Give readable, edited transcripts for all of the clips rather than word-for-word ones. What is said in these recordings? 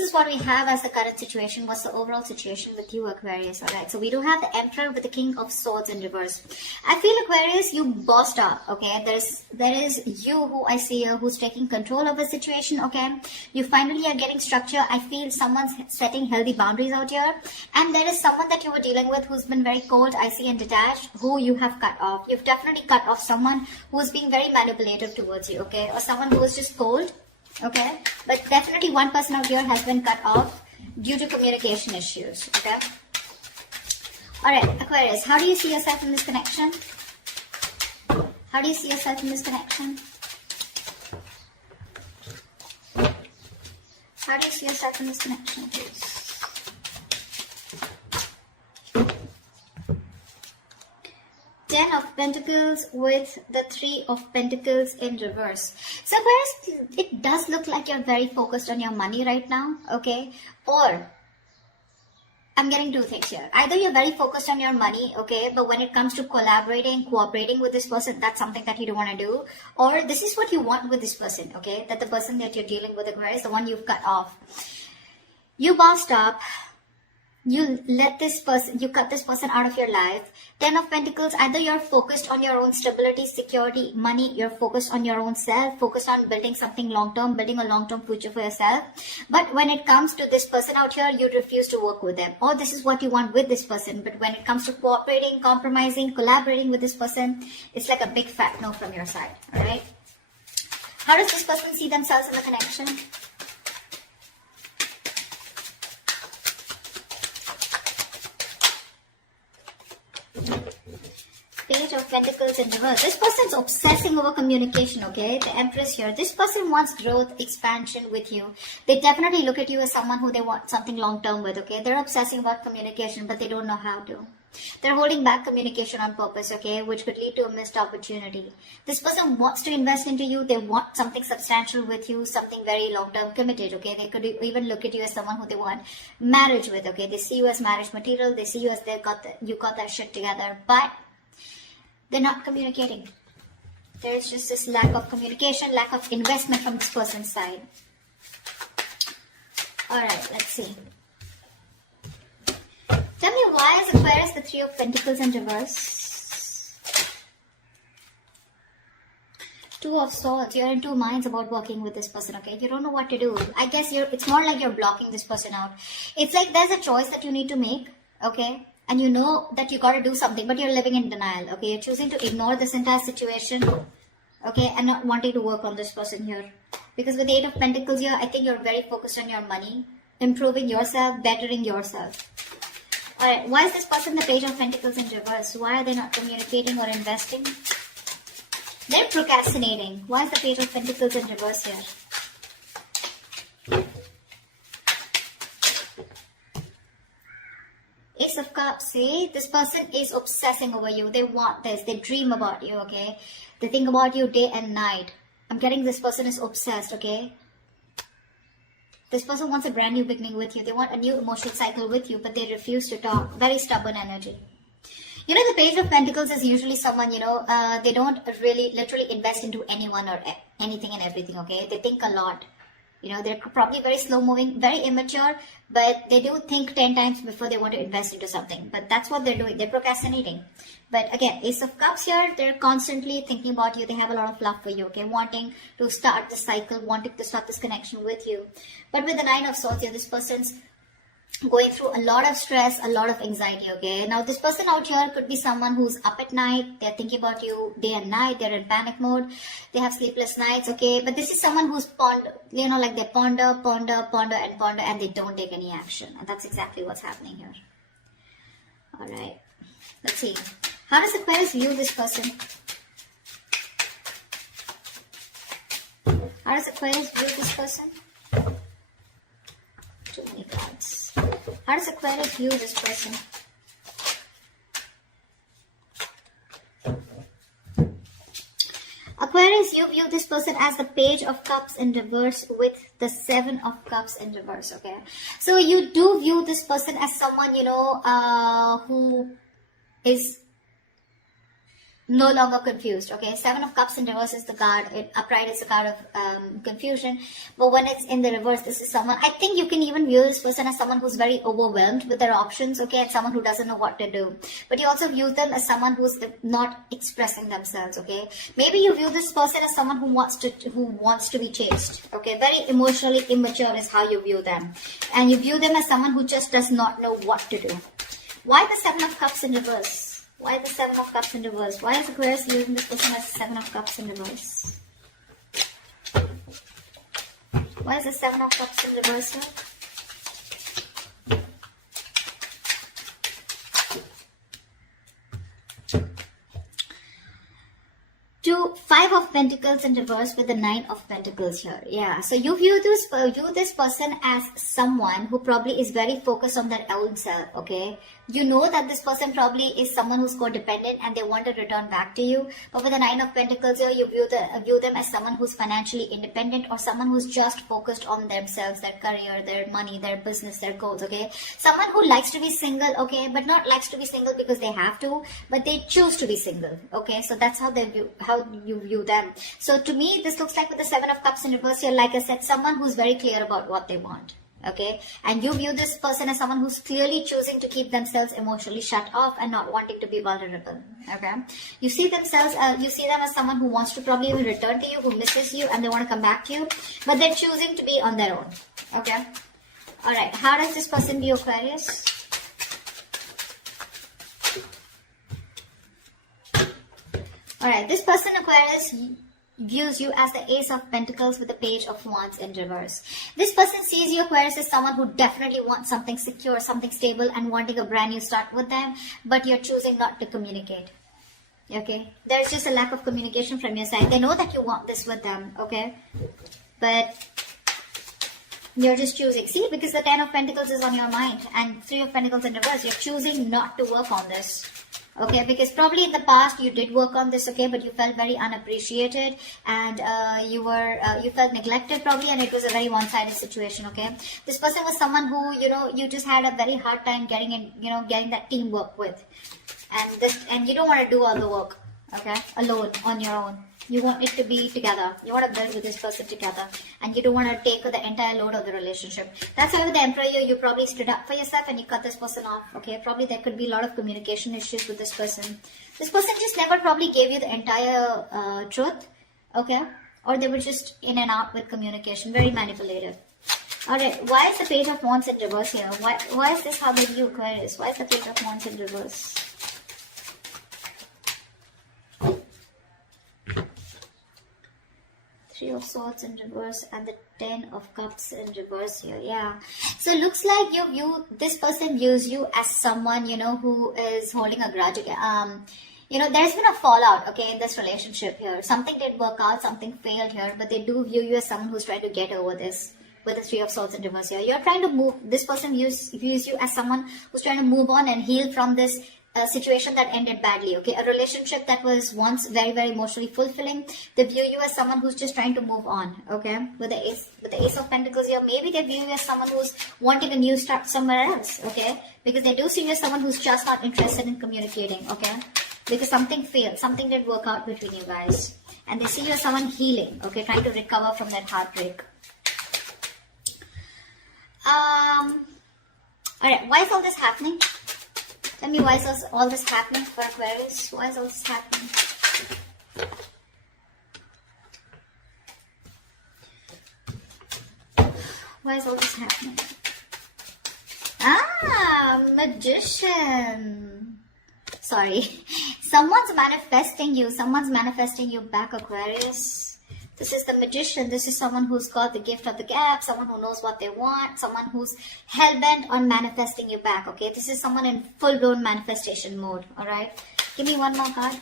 this is what we have as the current situation. What's the overall situation with you, Aquarius? All right, so we do have the Emperor with the King of Swords in reverse. I feel, Aquarius, you bossed up, okay? There is you who I see here who's taking control of the situation, okay? You finally are getting structure. I feel someone's setting healthy boundaries out here. And there is someone that you were dealing with who's been very cold, icy, and detached, who you have cut off. You've definitely cut off someone who's being very manipulative towards you, okay? Or someone who is just cold. Okay, but definitely one person out here has been cut off due to communication issues. Okay, all right, Aquarius, how do you see yourself in this connection? How do you see yourself in this connection? How do you see yourself in this connection, please? Ten of Pentacles with the Three of Pentacles in reverse. So Aquarius, it does look like you're very focused on your money right now, okay? Or, I'm getting two things here. Either you're very focused on your money, okay? But when it comes to collaborating, cooperating with this person, that's something that you don't want to do. Or this is what you want with this person, okay? That the person that you're dealing with, Aquarius, the one you've cut off. You bossed up. You let this person, you cut this person out of your life. Ten of Pentacles, either you're focused on your own stability, security, money, you're focused on your own self, focused on building something long-term, building a long-term future for yourself. But when it comes to this person out here, you refuse to work with them. Or this is what you want with this person. But when it comes to cooperating, compromising, collaborating with this person, it's like a big fat no from your side. Alright? How does this person see themselves in the connection? Page of Pentacles in reverse. This person's obsessing over communication, okay? The Empress here. This person wants growth, expansion with you. They definitely look at you as someone who they want something long-term with, okay? They're obsessing about communication, but they don't know how to. They're holding back communication on purpose, okay? Which could lead to a missed opportunity. This person wants to invest into you. They want something substantial with you, something very long-term committed, okay? They could even look at you as someone who they want marriage with, okay? They see you as marriage material. They see you as you got that shit together. But they're not communicating. There's just this lack of communication, lack of investment from this person's side. Alright, let's see. Tell me, why is Aquarius the Three of Pentacles in reverse? Two of Swords. You're in two minds about working with this person, okay? You don't know what to do. I guess it's more like you're blocking this person out. It's like there's a choice that you need to make, okay? And you know that you got to do something, but you're living in denial, okay? You're choosing to ignore this entire situation, okay? And not wanting to work on this person here. Because with the Eight of Pentacles here, I think you're very focused on your money, improving yourself, bettering yourself. Alright, why is this person the Page of Pentacles in reverse? Why are they not communicating or investing? They're procrastinating. Why is the Page of Pentacles in reverse here? Ace of Cups, see? This person is obsessing over you. They want this. They dream about you, okay? They think about you day and night. I'm getting this person is obsessed, okay? This person wants a brand new beginning with you. They want a new emotional cycle with you, but they refuse to talk. Very stubborn energy. You know, the Page of Pentacles is usually someone, they don't really literally invest into anyone or anything and everything, okay? They think a lot. They're probably very slow moving, very immature, but they do think 10 times before they want to invest into something. But that's what they're doing. They're procrastinating. But again, Ace of Cups here, they're constantly thinking about you. They have a lot of love for you, okay? Wanting to start the cycle, wanting to start this connection with you. But with the Nine of Swords here, this person's going through a lot of stress, a lot of anxiety, okay? Now, this person out here could be someone who's up at night. They're thinking about you day and night. They're in panic mode. They have sleepless nights, okay? But this is someone who's they ponder, and they don't take any action. And that's exactly what's happening here. All right. Let's see. How does Aquarius view this person? How does Aquarius view this person? Too many cards. How does Aquarius view this person? Aquarius, you view this person as the Page of Cups in reverse with the Seven of Cups in reverse, okay? So you do view this person as someone, who is no longer confused. Okay, Seven of Cups in reverse is the card. Upright is the card of confusion. But when it's in the reverse, this is someone, I think you can even view this person as someone who's very overwhelmed with their options, okay, and someone who doesn't know what to do. But you also view them as someone who's not expressing themselves, okay. Maybe you view this person as someone who wants to be chased, okay. Very emotionally immature is how you view them. And you view them as someone who just does not know what to do. Why the Seven of Cups in reverse? Why the Seven of Cups in reverse? Why is Aquarius using this person as Seven of Cups in reverse? Why is the Seven of Cups in reverse here? Five of Pentacles in reverse with the Nine of Pentacles here. Yeah, so you view this person as someone who probably is very focused on their own self, okay? You know that this person probably is someone who's codependent and they want to return back to you. But with the Nine of Pentacles here, you view them as someone who's financially independent or someone who's just focused on themselves, their career, their money, their business, their goals, okay? Someone who likes to be single, okay, but not likes to be single because they have to, but they choose to be single, okay? So that's how you view them. So to me, this looks like with the Seven of Cups in reverse here, like I said, someone who's very clear about what they want. Okay, and you view this person as someone who's clearly choosing to keep themselves emotionally shut off and not wanting to be vulnerable. Okay, you see them as someone who wants to probably even return to you, who misses you, and they want to come back to you, but they're choosing to be on their own. Okay, all right. How does this person view Aquarius? All right, this person Aquarius views you as the Ace of Pentacles with the Page of Wands in reverse. This person sees you, Aquarius, as someone who definitely wants something secure, something stable, and wanting a brand new start with them, but you're choosing not to communicate. Okay, there's just a lack of communication from your side. They know that you want this with them, okay, but you're just choosing. See, because the Ten of Pentacles is on your mind and Three of Pentacles in reverse, you're choosing not to work on this. Okay, because probably in the past you did work on this, okay, but you felt very unappreciated and you felt neglected probably, and it was a very one-sided situation, okay. This person was someone who, you just had a very hard time getting that teamwork with, and you don't want to do all the work, okay, alone, on your own. You want it to be together. You want to build with this person together. And you don't want to take the entire load of the relationship. That's why with the Emperor, you probably stood up for yourself and you cut this person off. Okay, probably there could be a lot of communication issues with this person. This person just never probably gave you the entire truth. Okay, or they were just in and out with communication. Very manipulative. Alright, why is the Page of Wands in reverse here? Why is this how they view Aquarius? Why is the Page of Wands in reverse? Three of Swords in reverse and the Ten of Cups in reverse here. Yeah. So it looks like this person views you as someone, who is holding a grudge. There's been a fallout, okay, in this relationship here. Something did work out, something failed here, but they do view you as someone who's trying to get over this. With the Three of Swords in reverse here. You're trying to move, this person views you as someone who's trying to move on and heal from this situation that ended badly, okay? A relationship that was once very, very emotionally fulfilling. They view you as someone who's just trying to move on, okay? With the Ace of Pentacles here, maybe they view you as someone who's wanting a new start somewhere else, okay? Because they do see you as someone who's just not interested in communicating, okay? Because something failed, something didn't work out between you guys. And they see you as someone healing, okay? Trying to recover from that heartbreak. Alright, why is all this happening? Tell me, why is all this happening for Aquarius? Why is all this happening? Why is all this happening? Magician. Sorry. Someone's manifesting you back, Aquarius. This is the Magician. This is someone who's got the gift of the gap, someone who knows what they want, someone who's hell-bent on manifesting you back, okay? This is someone in full-blown manifestation mode, alright? Give me one more card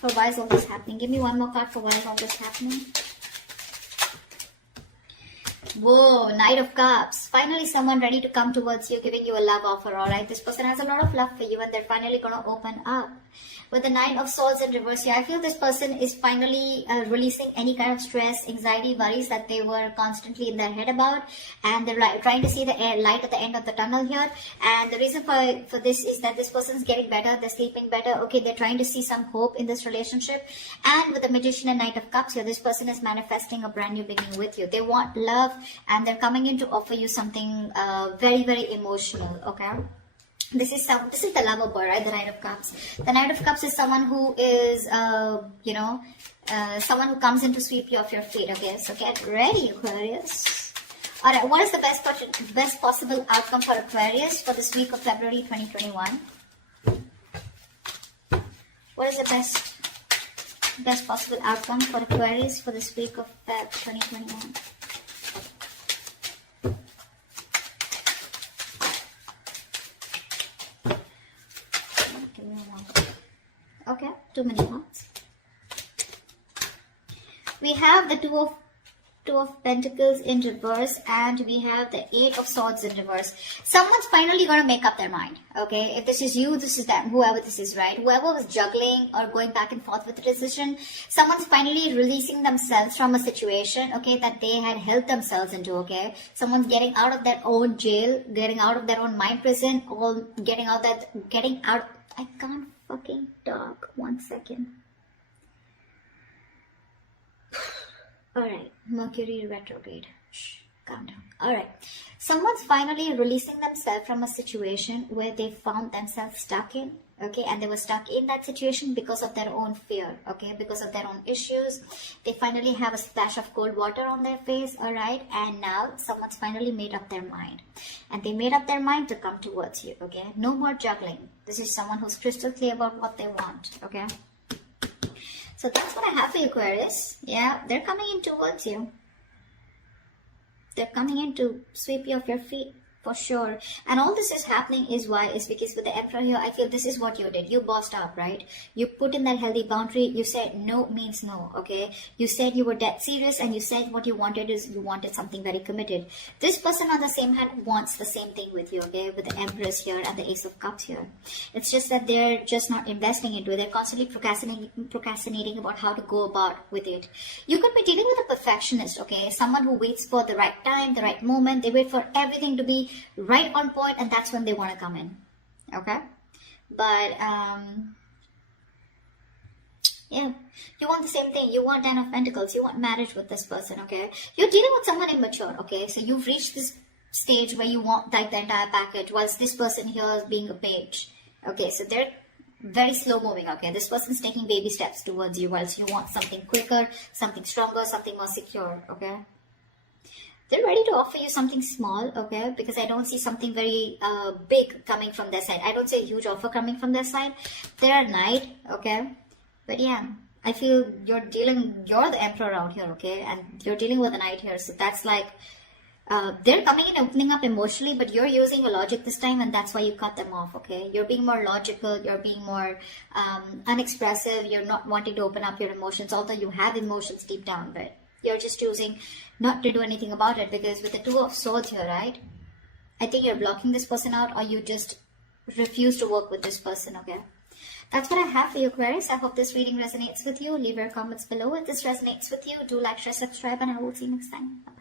for why is all this happening. Give me one more card for why is all this happening. Whoa, Knight of Cups. Finally, someone ready to come towards you, giving you a love offer, alright? This person has a lot of love for you and they're finally going to open up. With the Nine of Swords in reverse here, I feel this person is finally releasing any kind of stress, anxiety, worries that they were constantly in their head about, and they're trying to see the light at the end of the tunnel here. And the reason for this is that this person is getting better, they're sleeping better, okay, they're trying to see some hope in this relationship. And with the Magician and Knight of Cups here, this person is manifesting a brand new beginning with you. They want love, and they're coming in to offer you something very, very emotional, okay? This is the lover boy, right? The Knight of Cups. The Knight of Cups is someone who is, someone who comes in to sweep you off your feet. Okay, so get ready, Aquarius. All right, what is the best possible outcome for Aquarius for this week of February 2021? What is the best possible outcome for Aquarius for this week of Feb 2021? Okay, too many cards. We have the Two of Pentacles in reverse, and we have the Eight of Swords in reverse. Someone's finally going to make up their mind, okay? If this is you, this is them, whoever this is, right? Whoever was juggling or going back and forth with the decision, someone's finally releasing themselves from a situation, okay, that they had held themselves into, okay? Someone's getting out of their own jail, getting out of their own mind prison, or getting out. I can't fucking talk. 1 second. Alright, Mercury retrograde. Shh, calm down. Alright, someone's finally releasing themselves from a situation where they found themselves stuck in, okay, and they were stuck in that situation because of their own fear, okay, because of their own issues. They finally have a splash of cold water on their face, alright, and now someone's finally made up their mind. And they made up their mind to come towards you, okay? No more juggling. This is someone who's crystal clear about what they want, okay? So that's what I have for you, Aquarius. Yeah, they're coming in towards you. They're coming in to sweep you off your feet, for sure. And all this is happening is because with the Emperor here, I feel this is what you did. You bossed up, right? You put in that healthy boundary. You said no means no, okay? You said you were dead serious, and you said what you wanted is you wanted something very committed. This person on the same hand wants the same thing with you, okay? With the Empress here and the Ace of Cups here. It's just that they're just not investing into it. They're constantly procrastinating about how to go about with it. You could be dealing with a perfectionist, okay? Someone who waits for the right time, the right moment. They wait for everything to be right on point, and that's when they want to come in, okay? But yeah, you want the same thing. You want Ten of Pentacles. You want marriage with this person, okay? You're dealing with someone immature, okay? So you've reached this stage where you want like the entire package, whilst this person here is being a page, okay? So they're very slow moving, okay? This person's taking baby steps towards you, whilst you want something quicker, something stronger, something more secure, okay? They're ready to offer you something small, okay? Because I don't see something very big coming from their side. I don't see a huge offer coming from their side. They're a knight, okay? But yeah, I feel you're the Emperor out here, okay? And you're dealing with a knight here. So that's like, they're coming in, opening up emotionally, but you're using your logic this time, and that's why you cut them off, okay? You're being more logical. You're being more unexpressive. You're not wanting to open up your emotions, although you have emotions deep down, but you're just choosing not to do anything about it, because with the Two of Swords here, right? I think you're blocking this person out, or you just refuse to work with this person, okay? That's what I have for you, Aquarius. I hope this reading resonates with you. Leave your comments below if this resonates with you. Do like, share, subscribe, and I will see you next time. Bye-bye.